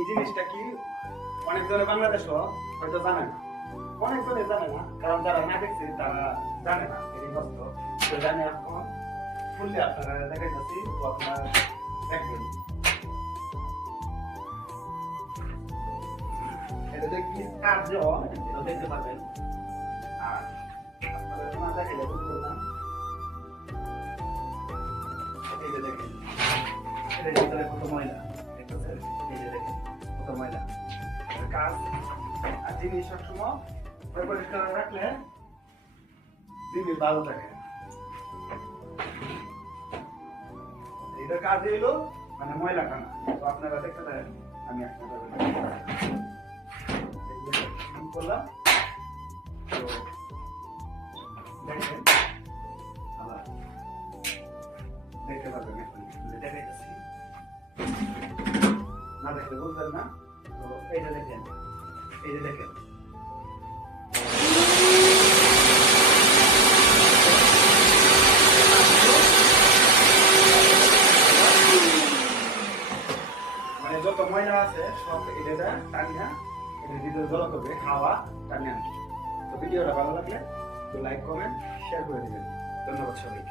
এই জিনিসটা কি অনেকজনে বাংলাদেশও হয়তো জানে না, অনেকজনে জানে না, কারণ যারা না দেখছে তারা জানে না এই বস্ত। তো জানি এখন খুললে আপনারা দেখাইতেছি, তো আপনারা দেখবেন এটা দেখি কার্য, এটা দেখতে পাবেন। আর আপনারা না দেখাইলে বুঝবেন না। এই যে দেখেন, এটার ভিতরে কত ময়লা দেখতেছেন, এই যে দেখেন কত ময়লা। কাজ আর জিনিস সবসময় পরিষ্কার রাখলে জিনিস ভালো থাকে। এটা কাজ এলো মানে ময়লা টানা। তো আপনারা দেখতে পারেন, আমি আপনাদের করলাম। তো দেখেন আবার দেখতে পাবেন, এখন দেখাইতেছি, না দেখলে বুঝবেন না। তো এইটা দেখেন, এই যে দেখেন মানে যত ময়লা আছে সব এটা টানিয়া এটার ভিতরে জল করবে, খাওয়া টানিয়া। তো ভিডিওটা ভালো লাগলে তো লাইক কমেন্ট শেয়ার করে দিবেন। ধন্যবাদ সবাই।